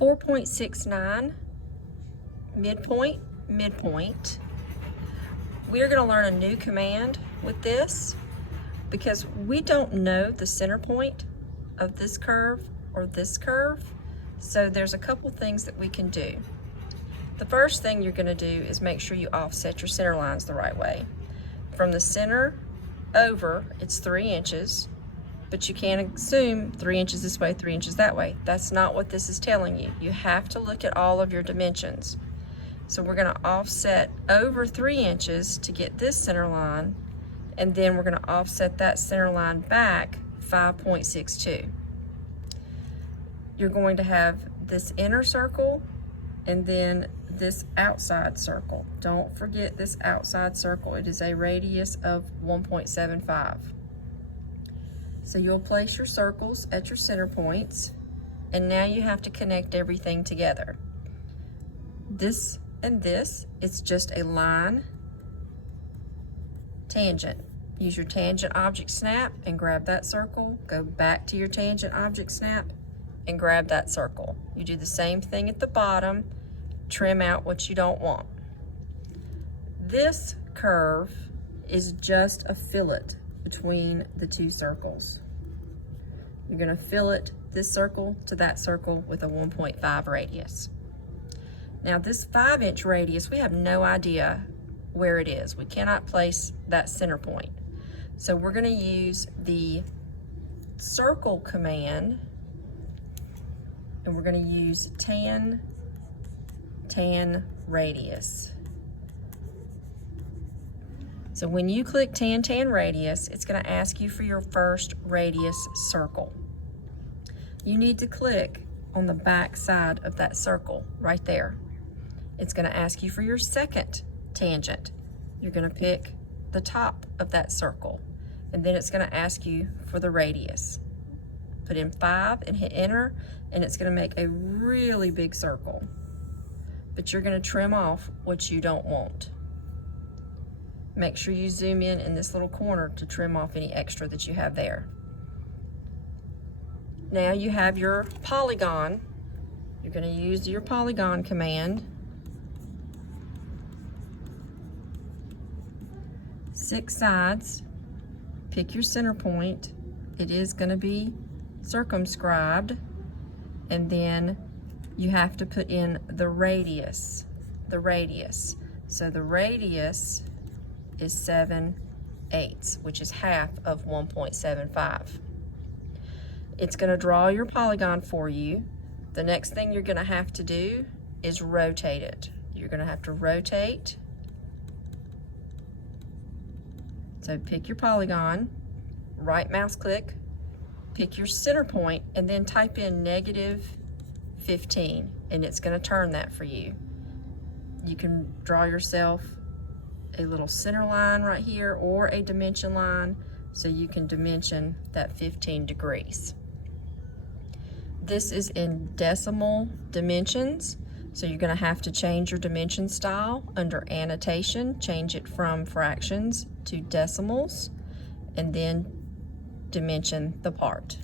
4.69, midpoint, midpoint. We're going to learn a new command with this because we don't know the center point of this curve or this curve. So there's a couple things that we can do. The first thing you're going to do is make sure you offset your center lines the right way. From the center over, it's 3 inches, but you can't assume 3 inches this way, 3 inches that way. That's not what this is telling you. You have to look at all of your dimensions. So we're going to offset over 3 inches to get this center line, and then we're going to offset that center line back 5.62. You're going to have this inner circle and then this outside circle. Don't forget this outside circle. It is a radius of 1.75. So you'll place your circles at your center points, and now you have to connect everything together. This and this, it's just a line tangent. Use your tangent object snap and grab that circle. Go back to your tangent object snap and grab that circle. You do the same thing at the bottom. Trim out what you don't want. This curve is just a fillet between the two circles. You're going to fillet this circle to that circle with a 1.5 radius. Now this 5-inch radius, we have no idea where it is. We cannot place that center point. So we're going to use the circle command, and we're going to use tan radius. So when you click tan radius, it's going to ask you for your first radius circle. You need to click on the back side of that circle right there. It's going to ask you for your second tangent. You're going to pick the top of that circle, and then it's going to ask you for the radius. Put in 5 and hit enter, and it's going to make a really big circle. But you're going to trim off what you don't want. Make sure you zoom in this little corner to trim off any extra that you have there. Now you have your polygon. You're going to use your polygon command. 6 sides. Pick your center point. It is going to be circumscribed, and then you have to put in the radius. So the radius is 7/8, which is half of 1.75. It's going to draw your polygon for you. The next thing you're going to have to do is rotate it. You're going to have to rotate. So pick your polygon, right mouse click, pick your center point, and then type in -15, and it's going to turn that for you. You can draw yourself a little center line right here or a dimension line so you can dimension that 15 degrees. This is in decimal dimensions, so you're going to have to change your dimension style under annotation, change it from fractions to decimals, and then dimension the part.